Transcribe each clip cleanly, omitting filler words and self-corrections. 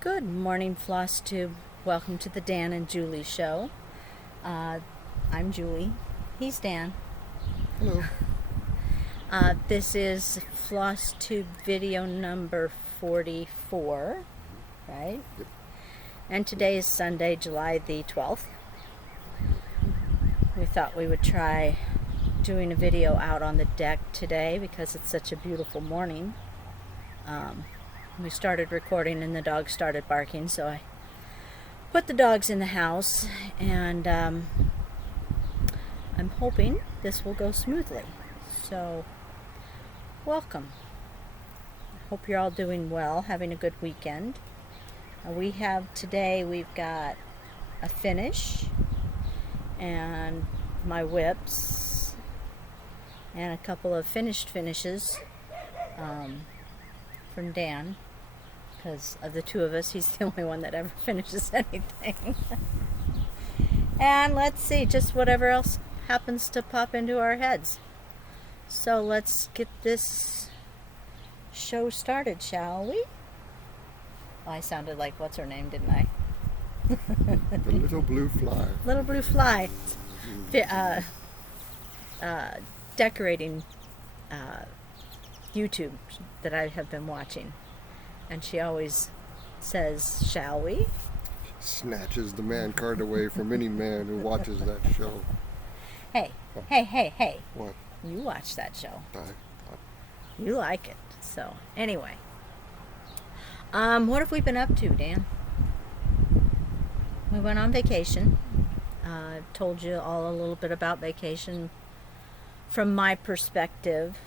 Good morning, Floss Tube. Welcome to the Dan and Julie show. I'm Julie. He's Dan. Hello. This is Floss Tube video number 44, right? Yep. And today is Sunday, July the 12th. We thought we would try doing a video out on the deck today because it's such a beautiful morning. We started recording and the dogs started barking, so I put the dogs in the house, and I'm hoping this will go smoothly. So, welcome. Hope you're all doing well, having a good weekend. We've got a finish and my whips and a couple of finishes from Dan. Because of the two of us, he's the only one that ever finishes anything. And let's see, just whatever else happens to pop into our heads. So let's get this show started, shall we? Oh, I sounded like what's her name, didn't I? The little blue fly. Little blue fly. Decorating YouTube that I have been watching. And she always says, shall we? Snatches the man card away from any man who watches that show. Hey. What? You watch that show. I- You like it. So, anyway. What have we been up to, Dan? We went on vacation. Told you all a little bit about vacation from my perspective.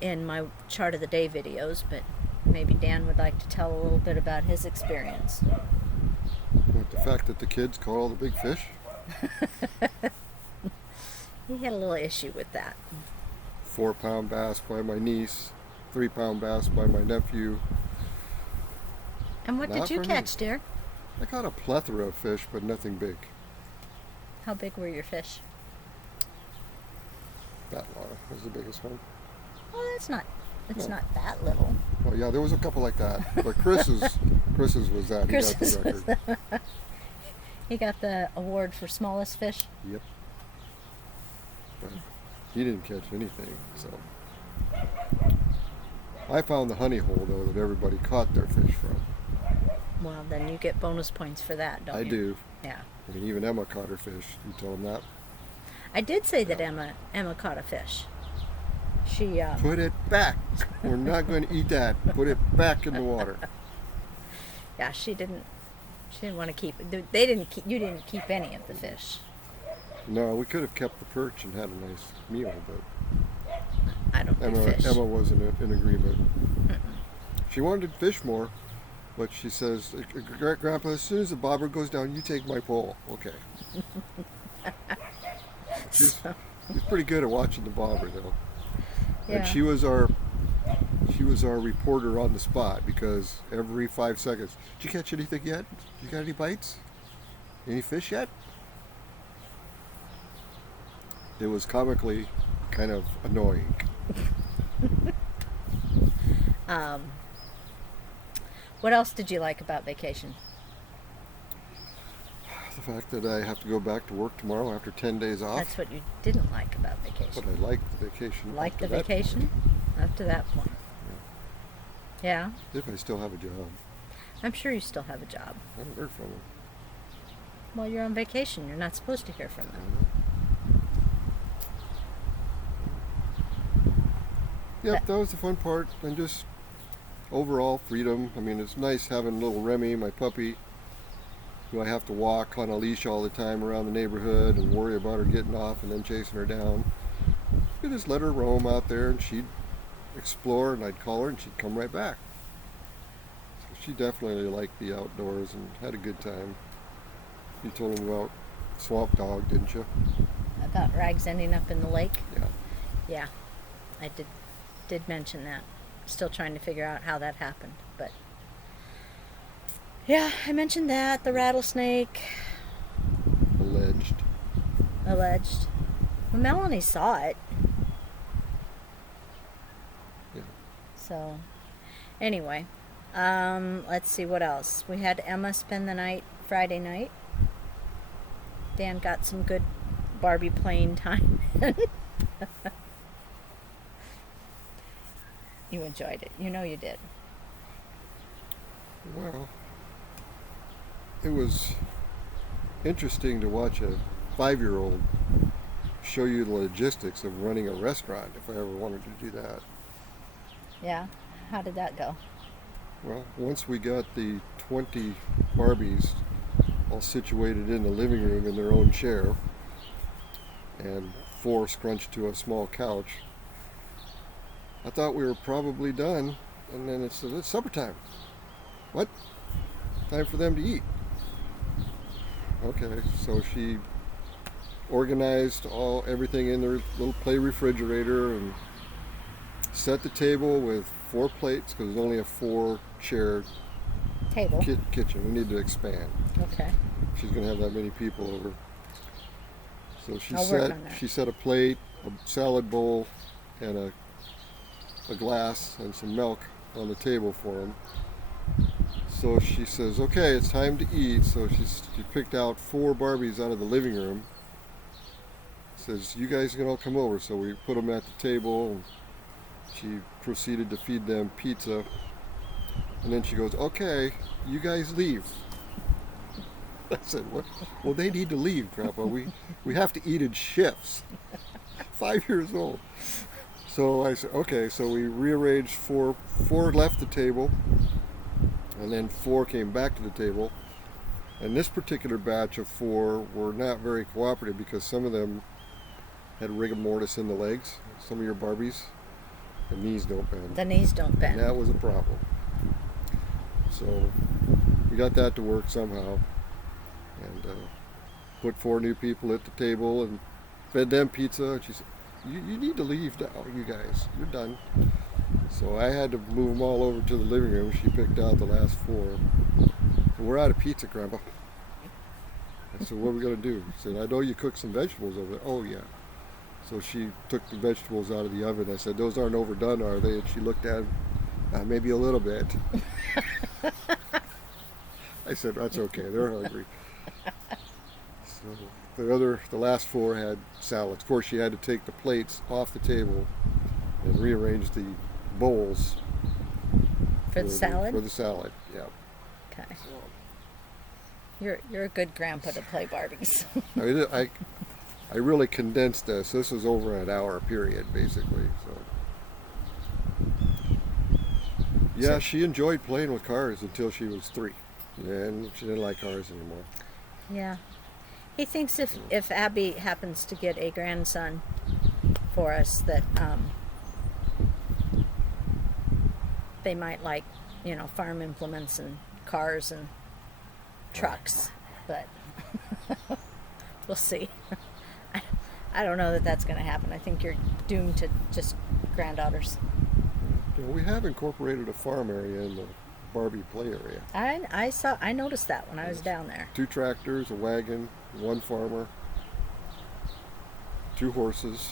In my chart of the day videos, but maybe Dan would like to tell a little bit about his experience. What, the fact that the kids caught all the big fish? He had a little issue with that. 4-pound bass by my niece, 3-pound bass by my nephew. And what Not did you for me. catch, dear? I caught a plethora of fish, but nothing big. How big were your fish? That long was the biggest one. Well, it's No. not that little. Well, yeah, there was a couple like that, but Chris's was that. He got Chris's the was record. He got the award for smallest fish. Yep. But he didn't catch anything, so. I found the honey hole, though, that everybody caught their fish from. Well, then you get bonus points for that, don't you? I do. Yeah. I mean, even Emma caught her fish. You told him that. I did say that Emma caught a fish. She Put it back. We're not going to eat that. Put it back in the water. yeah, she didn't want to keep it. They didn't keep, you didn't keep any of the fish. No, we could have kept the perch and had a nice meal, but I don't do fish. Emma wasn't in agreement. Mm-mm. She wanted to fish more, but she says, Grandpa, as soon as the bobber goes down, you take my pole. Okay. She's pretty good at watching the bobber, though. Yeah. And she was our reporter on the spot, because every 5 seconds, did you catch anything yet? You got any bites? Any fish yet? It was comically kind of annoying. What else did you like about vacation? The fact that I have to go back to work tomorrow after 10 days off. That's what you didn't like about vacation. But I liked the vacation. Like the after that vacation? point. Up to that point. Yeah. If I still have a job. I'm sure you still have a job. I haven't heard from them. Well, you're on vacation. You're not supposed to hear from I them. don't know. Yep, that was the fun part. And just overall freedom. I mean, it's nice having little Remy, my puppy, who I have to walk on a leash all the time around the neighborhood and worry about her getting off and then chasing her down. You just let her roam out there and she'd explore, and I'd call her and she'd come right back. So she definitely liked the outdoors and had a good time. You told him about Swamp Dog, didn't you? About Rags ending up in the lake? Yeah. Yeah. I did mention that. Still trying to figure out how that happened, but yeah, I mentioned that. The rattlesnake. Alleged. Well, Melanie saw it. Yeah. So, anyway, Let's see what else. We had Emma spend the night Friday night. Dan got some good Barbie playing time. You enjoyed it. You know you did. Well, it was interesting to watch a 5-year-old show you the logistics of running a restaurant if I ever wanted to do that. Yeah? How did that go? Well, once we got the 20 Barbies all situated in the living room in their own chair and 4 scrunched to a small couch, I thought we were probably done, and then it's supper time. What? Time for them to eat. Okay, so she organized everything in their little play refrigerator and set the table with 4 plates because there's only a 4-chair Table. kitchen. We need to expand. Okay. She's going to have that many people over. So I'll work on that. she set a plate, a salad bowl, and a glass and some milk on the table for them. So she says, okay, it's time to eat. So she picked out 4 Barbies out of the living room. Says, you guys can all come over. So we put them at the table, and she proceeded to feed them pizza. And then she goes, okay, you guys leave. I said, what? Well, they need to leave, Grandpa. We have to eat in shifts. 5 years old. So I said, okay, so we rearranged 4 left the table, and then 4 came back to the table. And this particular batch of 4 were not very cooperative because some of them had rigor mortis in the legs. Some of your Barbies, the knees don't bend. The knees don't bend. And that was a problem. So we got that to work somehow, and put 4 new people at the table and fed them pizza. And she said, you need to leave now, you guys. You're done. So I had to move them all over to the living room. She picked out the last 4. We're out of pizza, Grandpa. I said, what are we going to do? She said, I know you cooked some vegetables over there. Oh, yeah. So she took the vegetables out of the oven. I said, those aren't overdone, are they? And she looked at them, maybe a little bit. I said, that's okay. They're hungry. So the last 4 had salads. Of course, she had to take the plates off the table and rearrange the bowls For the salad? For the salad, yeah. Okay. So, You're a good grandpa to play Barbies. I really condensed this. This was over an hour period, basically. So, yeah, she enjoyed playing with cars until she was 3, and she didn't like cars anymore. Yeah. He thinks if Abby happens to get a grandson for us that they might like, farm implements and cars and trucks, but we'll see. I don't know that that's going to happen. I think you're doomed to just granddaughters. We have incorporated a farm area in the Barbie play area. I noticed that when I was down there. 2 tractors, a wagon, 1 farmer, 2 horses.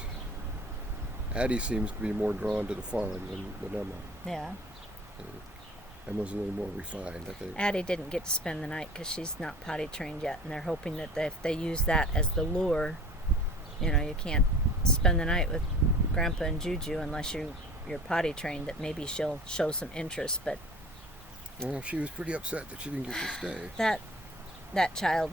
Addie seems to be more drawn to the farm than Emma. Yeah. Emma's a little more refined, I think. Addie didn't get to spend the night because she's not potty trained yet, and they're hoping that if they use that as the lure, you can't spend the night with Grandpa and Juju unless you're potty trained, that maybe she'll show some interest. But Well, she was pretty upset that she didn't get to stay. that child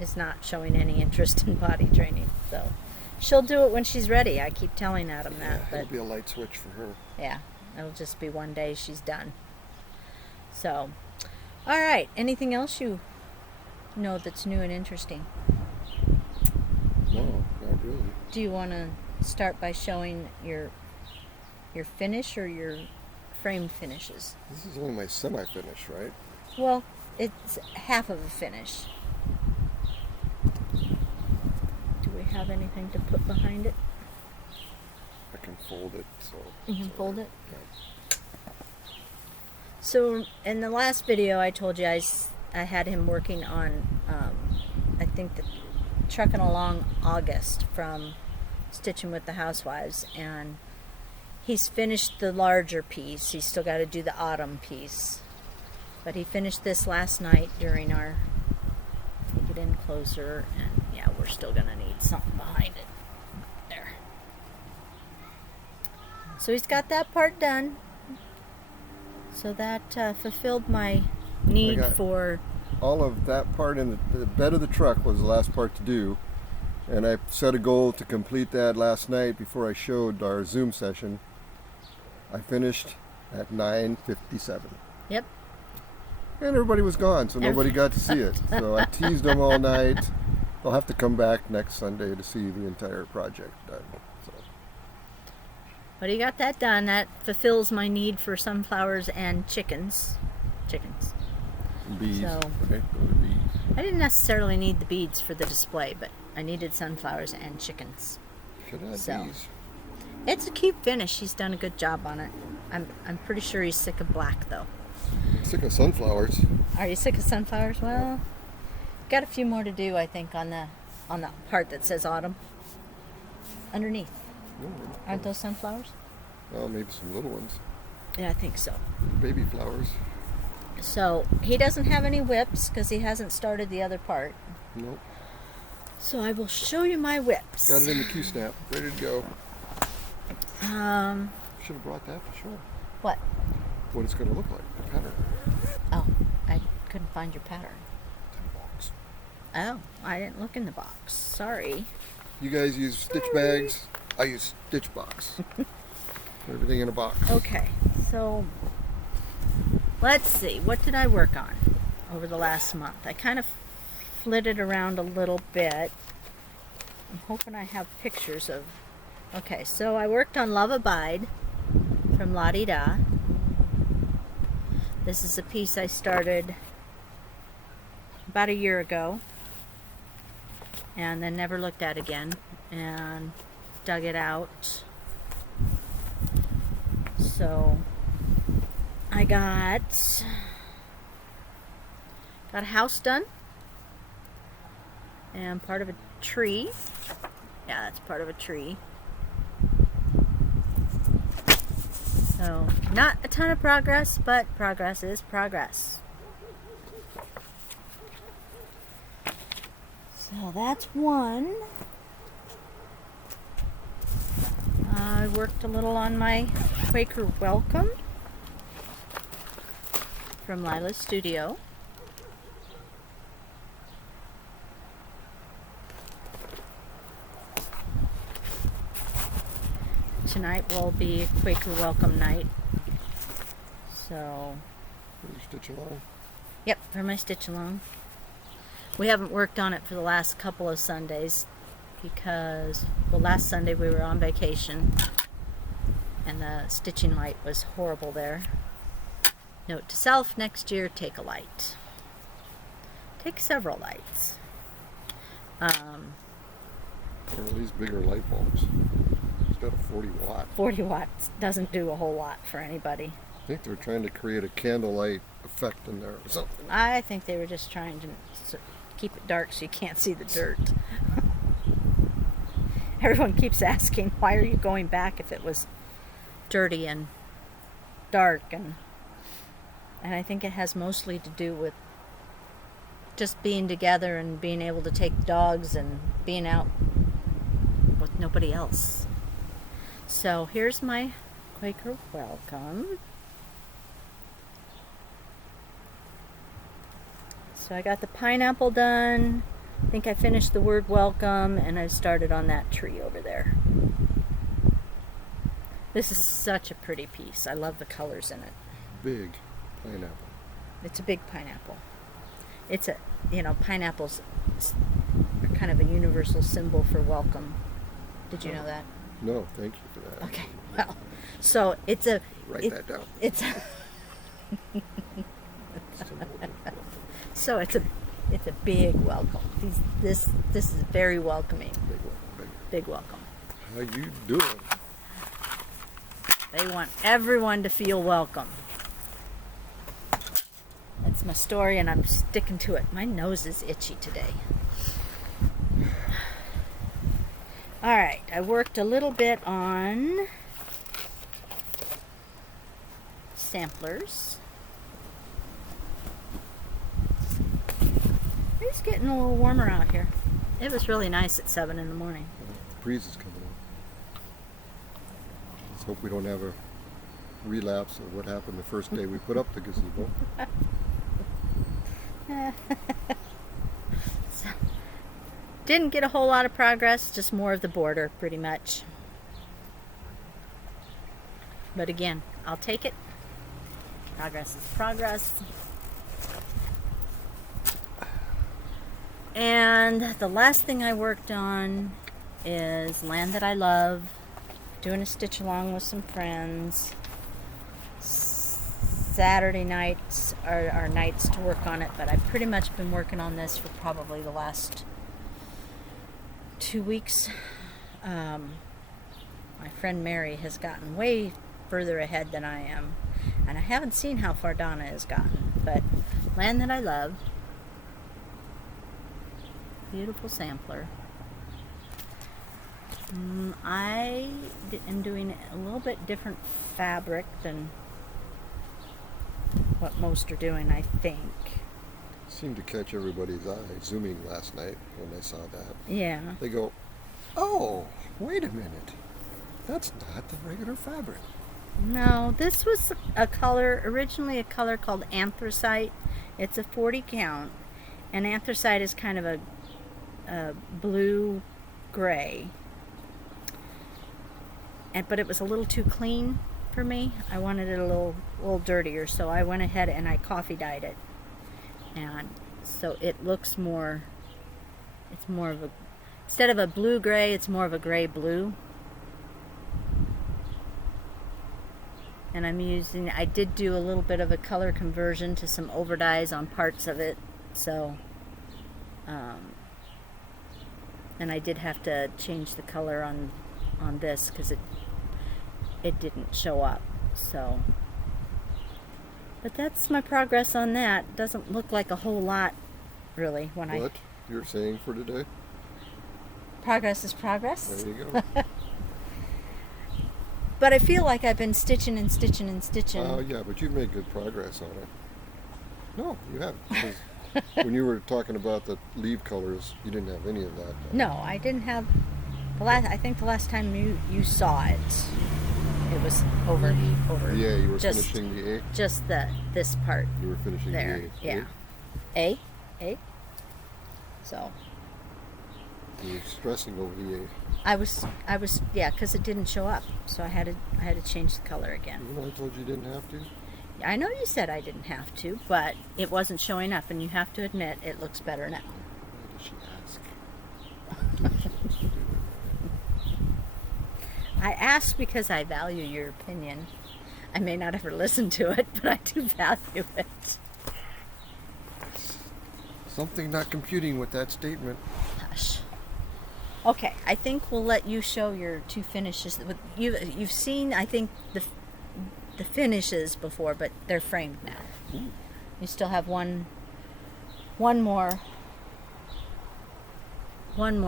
is not showing any interest in potty training, so she'll do it when she's ready. I keep telling Adam that. Yeah, but it'll be a light switch for her. yeah, it'll just be one day she's done. So, all right. Anything else you know that's new and interesting? No, not really. Do you want to start by showing your finish or your framed finishes? This is only my semi-finish, right? Well, it's half of a finish. Do we have anything to put behind it? I can fold it. So You can fold it? Yeah. So in the last video I told you I had him working on, I think, trucking along August from Stitching with the Housewives, and he's finished the larger piece. He's still got to do the autumn piece. But he finished this last night during our take it in closer, and yeah, we're still gonna need something behind it. There. So he's got that part done. So that fulfilled my need for... All of that part in the bed of the truck was the last part to do. And I set a goal to complete that last night before I showed our Zoom session. I finished at 9:57. Yep. And everybody was gone, so nobody got to see it. So I teased them all night. They'll have to come back next Sunday to see the entire project done. So. But he got that done. That fulfills my need for sunflowers and chickens. And bees. So, okay, those are bees. I didn't necessarily need the beads for the display, but I needed sunflowers and chickens. Should have So. bees. It's a cute finish. He's done a good job on it. I'm pretty sure he's sick of black, though. Sick of sunflowers. Are you sick of sunflowers? Well, got a few more to do, I think, on the part that says autumn. Underneath. No, Aren't those sunflowers? well, maybe some little ones. Yeah, I think so. Baby flowers. So he doesn't have any whips because he hasn't started the other part. Nope. So I will show you my whips. Got it in the Q-snap. Ready to go. Should have brought that to show. What? What it's going to look like. The pattern. Oh, I couldn't find your pattern. In the box. Oh, I didn't look in the box. Sorry. You guys use stitch bags. I use stitch box. Everything in a box. Okay, so let's see. What did I work on over the last month? I kind of flitted around a little bit. I'm hoping I have pictures of... Okay, so I worked on Love Abide from La Di Da. This is a piece I started about a year ago and then never looked at again and dug it out. So I got a house done and part of a tree. Yeah, that's part of a tree. So not a ton of progress, but progress is progress. So that's one. I worked a little on my Quaker Welcome from Lila's studio. Tonight will be Quaker Welcome night. So, For your stitch along. yep, for my stitch along. We haven't worked on it for the last couple of Sundays because, well, last Sunday we were on vacation and the stitching light was horrible there. Note to self, next year take a light. Take several lights. Or at least bigger light bulbs. It's got a 40 watt. 40 watts doesn't do a whole lot for anybody. I think they're trying to create a candlelight effect in there or something. I think they were just trying to keep it dark so you can't see the dirt. Everyone keeps asking, why are you going back if it was dirty and dark? And I think it has mostly to do with just being together and being able to take dogs and being out with nobody else. So here's my Quaker Welcome. So I got the pineapple done. I think I finished the word welcome and I started on that tree over there. This is such a pretty piece. I love the colors in it. Big pineapple. It's a big pineapple. It's a, pineapples are kind of a universal symbol for welcome. Did you know that? No, thank you for that. Okay, well, so it's a... Write that down. It's a... So it's a big welcome. This is very welcoming. Big welcome. How you doing? They want everyone to feel welcome. That's my story and I'm sticking to it. My nose is itchy today. Alright, I worked a little bit on samplers. It's getting a little warmer out here. It was really nice at 7 in the morning. The breeze is coming in. Let's hope we don't have a relapse of what happened the first day we put up the gazebo. So, didn't get a whole lot of progress, just more of the border, pretty much. But again, I'll take it. Progress is progress. And the last thing I worked on is Land That I Love, doing a stitch along with some friends. Saturday nights are nights to work on it, but I've pretty much been working on this for probably the last 2 weeks. My friend Mary has gotten way further ahead than I am, and I haven't seen how far Donna has gotten, but Land That I Love, beautiful sampler. I am doing a little bit different fabric than what most are doing, I think. Seemed to catch everybody's eye zooming last night when they saw that. Yeah. They go, oh, wait a minute. That's not the regular fabric. No, this was originally a color called anthracite. It's a 40 count, and anthracite is kind of a blue gray. But it was a little too clean for me. I wanted it a little dirtier, so I went ahead and I coffee dyed it. And so it looks more, it's more of a, instead of a blue gray, it's more of a gray blue. And I did do a little bit of a color conversion to some overdyes on parts of it. So, and I did have to change the color on this because it didn't show up. So, but that's my progress on that. Doesn't look like a whole lot, really. What you're saying for today? Progress is progress. There you go. But I feel like I've been stitching and stitching and stitching. Oh, yeah, but you've made good progress on it. No, you haven't. 'Cause when you were talking about the leaf colors, you didn't have any of that. No, I didn't have. I think the last time you saw it, it was over. Yeah, you were just, finishing the A. Just this part. You were finishing there. the A. Yeah. A. So. You were stressing over the A. I was, yeah, because it didn't show up, so I had to change the color again. Even though I told you you didn't have to. I know you said I didn't have to, but it wasn't showing up, and you have to admit it looks better now. Why did she ask? I asked because I value your opinion. I may not ever listen to it, but I do value it. Something not computing with that statement. Hush. Okay, I think we'll let you show your two finishes. You've seen, I think, the finishes before, but they're framed now. Ooh. You still have one more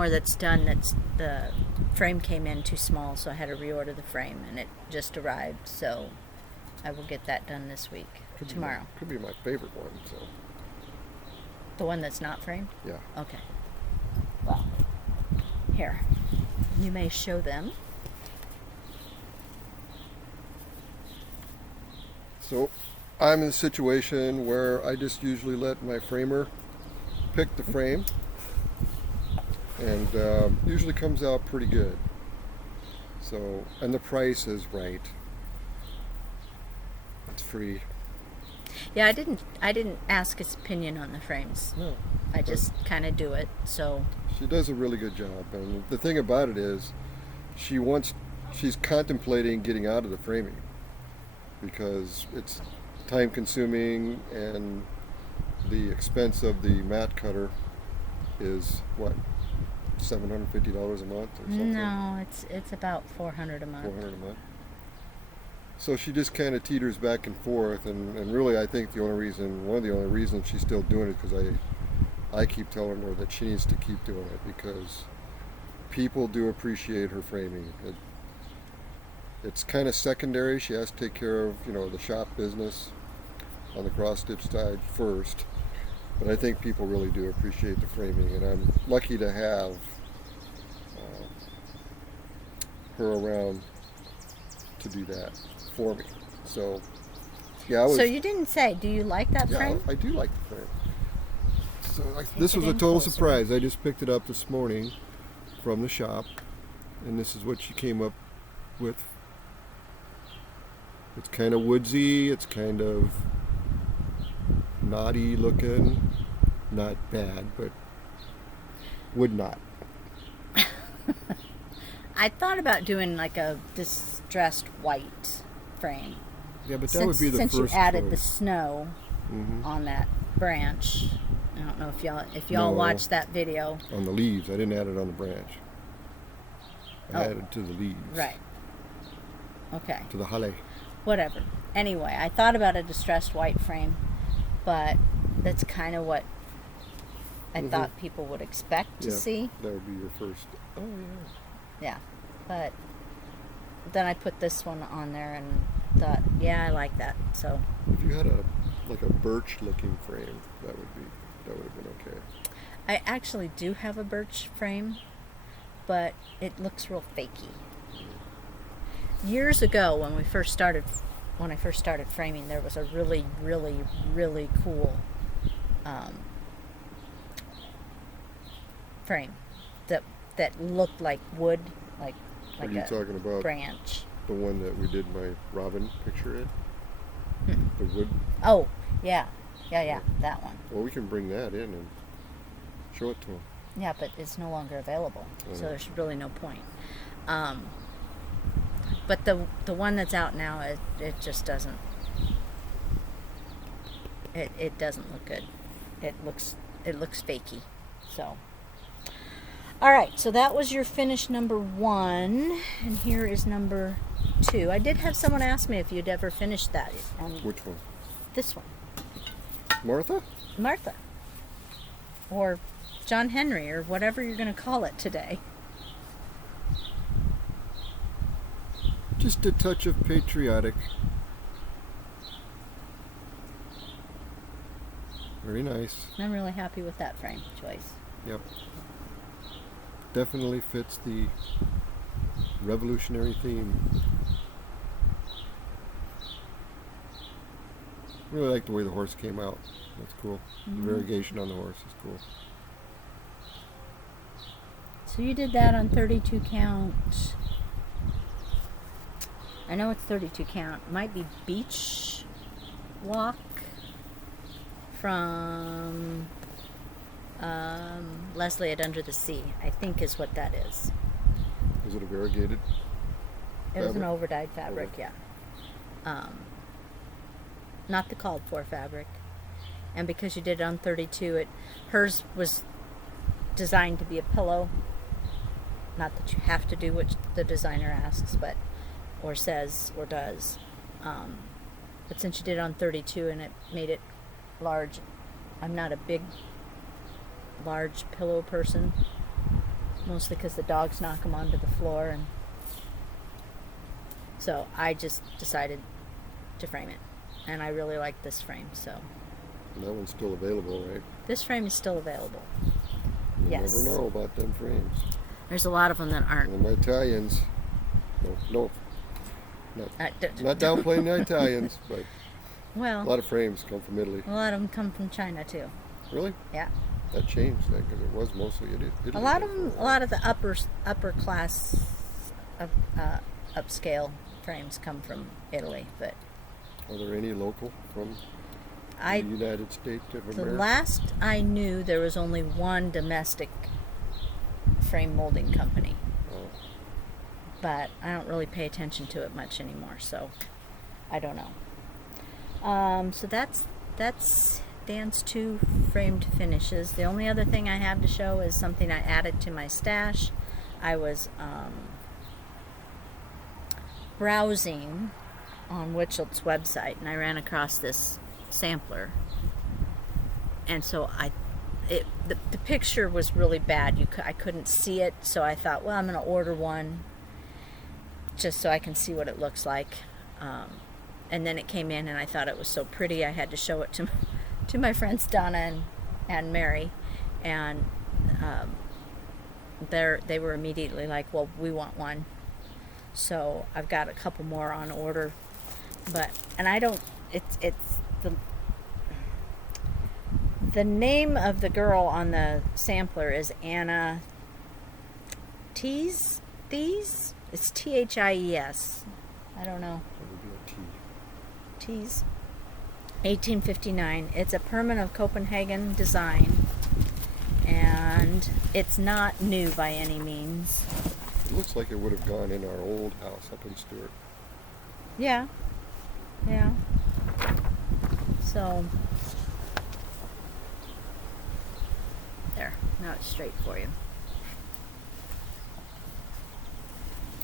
that's done. That's the frame came in too small, so I had to reorder the frame, and it just arrived. So I will get that done this week, tomorrow. Could be my favorite one. So. The one that's not framed? Yeah. Okay. Well, here, you may show them. So I'm in a situation where I just usually let my framer pick the frame, and usually comes out pretty good. So, and the price is right. It's free. Yeah, I didn't ask his opinion on the frames. No. I just kind of do it. So She does a really good job, and the thing about it is, she's contemplating getting out of the framing because it's time consuming and the expense of the mat cutter is what, $750 a month or something? no, it's about $400 a month. $400 a month. So she just kind of teeters back and forth, and really I think one of the only reasons she's still doing it is because I keep telling her that she needs to keep doing it because people do appreciate her framing. It's kind of secondary. She has to take care of, the shop business on the cross stitch side first, But I think people really do appreciate the framing, and I'm lucky to have her around to do that for me. So, yeah, So you didn't say, do you like that frame? I do like the frame. So Take this it was a in total closer. surprise. I just picked it up this morning from the shop, and this is what she came up with. It's kind of woodsy. It's kind of knotty looking. Not bad, but would not. I thought about doing like a distressed white frame. Yeah, but that would be the Since first you added choice. the snow Mhm. on that branch. I don't know if y'all No. watched that video. On the leaves. I didn't add it on the branch. I Oh. added to the leaves. Right. Okay. To the hale. Whatever. Anyway, I thought about a distressed white frame, but that's kind of what I Mhm. thought people would expect to Yeah. see. That would be your first. Oh yeah. Yeah. But then I put this one on there and thought, yeah, I like that. So If you had like a birch looking frame, that would have been okay. I actually do have a birch frame, but it looks real fakey. Years ago, when I first started framing, there was a really, really, really cool frame that looked like wood, like Are you a talking about branch. the one that we did my Robin picture in? Hmm. The wood? Oh, yeah, that one. Well, we can bring that in and show it to them. Yeah, but it's no longer available, so Mhm. there's really no point. But the one that's out now, it just doesn't. It doesn't look good. It looks fakey. So, all right. So that was your finish number 1, and here is number 2. I did have someone ask me if you'd ever finished that. Which one? This one, Martha? Martha, or John Henry, or whatever you're going to call it today. Just a touch of patriotic. Very nice. I'm really happy with that frame choice. Yep. Definitely fits the revolutionary theme. Really like the way the horse came out. That's cool. Mhm. The variegation on the horse is cool. So you did that on 32 count. I know it's 32 count. It might be Beach Walk from Leslie at Under the Sea, I think is what that is. Is it a variegated? It was an Fabric? over-dyed fabric, Okay. yeah. Not the called for fabric. And because you did it on 32, hers was designed to be a pillow. Not that you have to do what the designer asks, but or says or does. But since you did it on 32 and it made it large, I'm not a big, large pillow person. Mostly because the dogs knock them onto the floor, and so I just decided to frame it, and I really like this frame. So And that one's still available, right? this frame is still available. You Yes. never know about them frames. There's a lot of them that aren't. And the Italians, no, not downplaying the Italians, but a Well, lot of frames come from Italy. a lot of them come from China too. Really? Yeah, That changed then because it was mostly Italy. a lot of them. A lot of the upper class of upscale frames come from Italy, but Are there any local from I the United States of the America? last I knew there was only one domestic frame molding company, Oh, but I don't really pay attention to it much anymore, so I don't know. So that's Dan's 2 framed finishes. The only other thing I have to show is something I added to my stash. I was browsing on Witchell's website, and I ran across this sampler, and so the picture was really bad. I couldn't see it, so I thought, well, I'm going to order one just so I can see what it looks like. And then it came in, and I thought it was so pretty, I had to show it to my friends Donna and Mary, and they were immediately like, well, we want one. So I've got a couple more on order, and I don't. It's the name of the girl on the sampler is Anna Thies. It's Thies. I don't know. That would be a T. Thies. 1859. It's a Perman of Copenhagen design, and it's not new by any means. It looks like it would have gone in our old house up in Stewart. Yeah. So there. Now it's straight for you.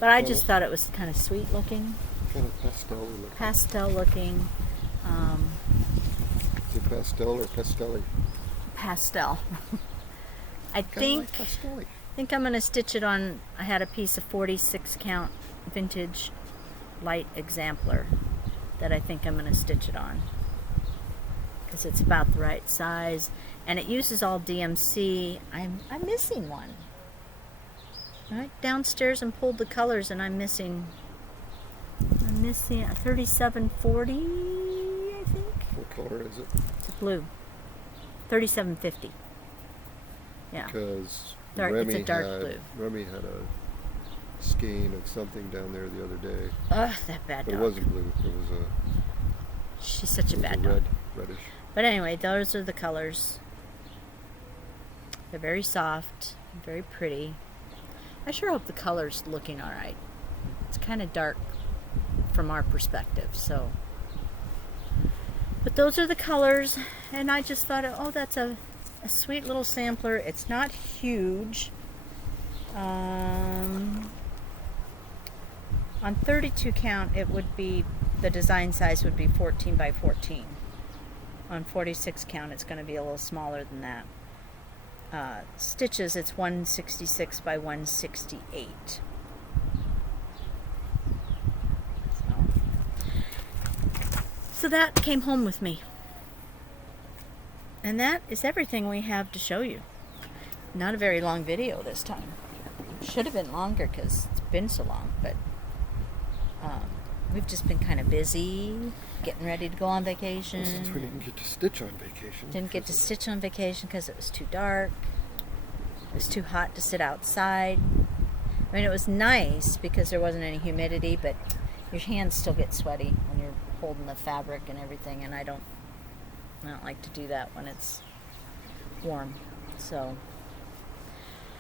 But I just thought it was kind of sweet looking. Kind of pastel looking. Pastel looking. Is it pastel or pastelli? Pastel. I Kind of think like pastelli. I'm going to stitch it on. I had a piece of 46 count vintage light exemplar that I think I'm going to stitch it on, because it's about the right size, and it uses all DMC. I'm missing one. I went downstairs and pulled the colors, and I'm missing a 3740, I think. What color is it? It's blue. 3750. Yeah. Because It's a dark blue. Remy had a skein of something down there the other day. Ugh, that bad But dog. it wasn't blue. It was She's such a bad a dog. reddish. But anyway, those are the colors. They're very soft, very pretty. I sure hope the color's looking all right. It's kind of dark from our perspective, so. But those are the colors, and I just thought, oh, that's a sweet little sampler. It's not huge. On 32 count, it would be, the design size would be 14 by 14. On 46 count, it's going to be a little smaller than that. Stitches, it's 166 by 168. So that came home with me. And that is everything we have to show you. Not a very long video this time. Should have been longer because it's been so long, but we've just been kind of busy, getting ready to go on vacation. Since we didn't get to stitch on vacation. Didn't get to stitch on vacation because it was too dark. It was too hot to sit outside. I mean, it was nice because there wasn't any humidity, but your hands still get sweaty when you're holding the fabric and everything, and I don't like to do that when it's warm. So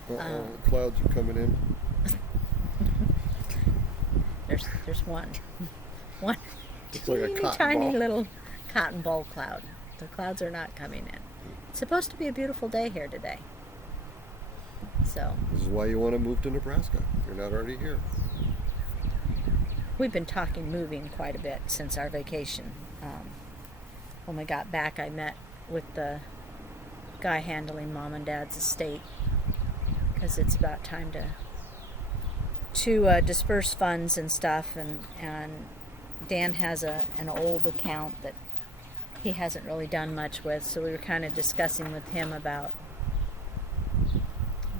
Clouds are coming in. there's one It's like a cotton tiny ball. little cotton ball cloud. The clouds are not coming in. It's supposed to be a beautiful day here today. So This is why you want to move to Nebraska. You're not already here. we've been talking moving quite a bit since our vacation. When we got back, I met with the guy handling Mom and Dad's estate, because it's about time to disperse funds and stuff, and Dan has an old account that he hasn't really done much with, so we were kind of discussing with him about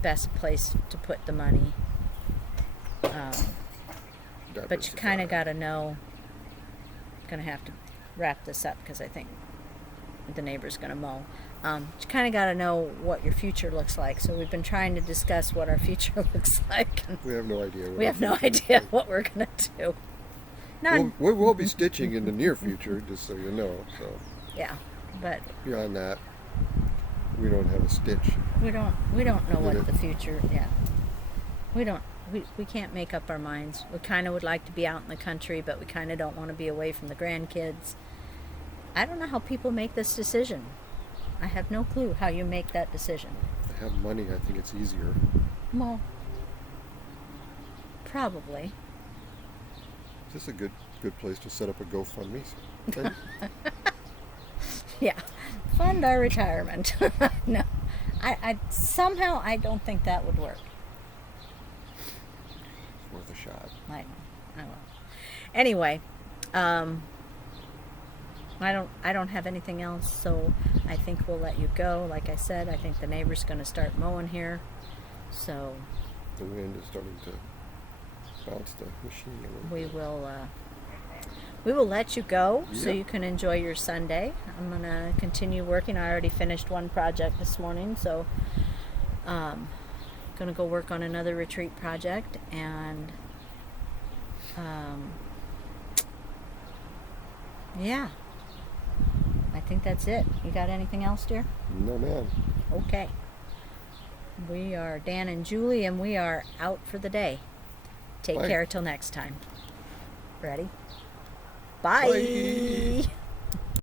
best place to put the money. But you kind of got to know. Going to have to wrap this up because I think the neighbor's going to mow. You kind of got to know what your future looks like. So we've been trying to discuss what our future looks like. And We have no idea. we have no idea what we're going to do. We will be stitching in the near future, just so you know. So Yeah, but beyond that, we don't have a stitch. we don't know what Yeah. the future. Yeah, we can't make up our minds. We kind of would like to be out in the country, but we kind of don't want to be away from the grandkids. I don't know how people make this decision. I have no clue how you make that decision. If they have money, I think it's easier. Well, probably. Is this a good place to set up a GoFundMe thing? Yeah, fund our retirement. No, I somehow I don't think that would work. It's worth a shot. I will. Anyway, I don't have anything else, so I think we'll let you go. Like I said, I think the neighbor's going to start mowing here. So The wind is starting to bounce the machine a little we bit. will let you go so Yep. you can enjoy your Sunday. I'm going to continue working. I already finished one project this morning, so going to go work on another retreat project, and yeah, I think that's it. You got anything else, dear? No, ma'am. Okay. We are Dan and Julie, and we are out for the day. Take Bye. care till next time. Ready? Bye. Bye.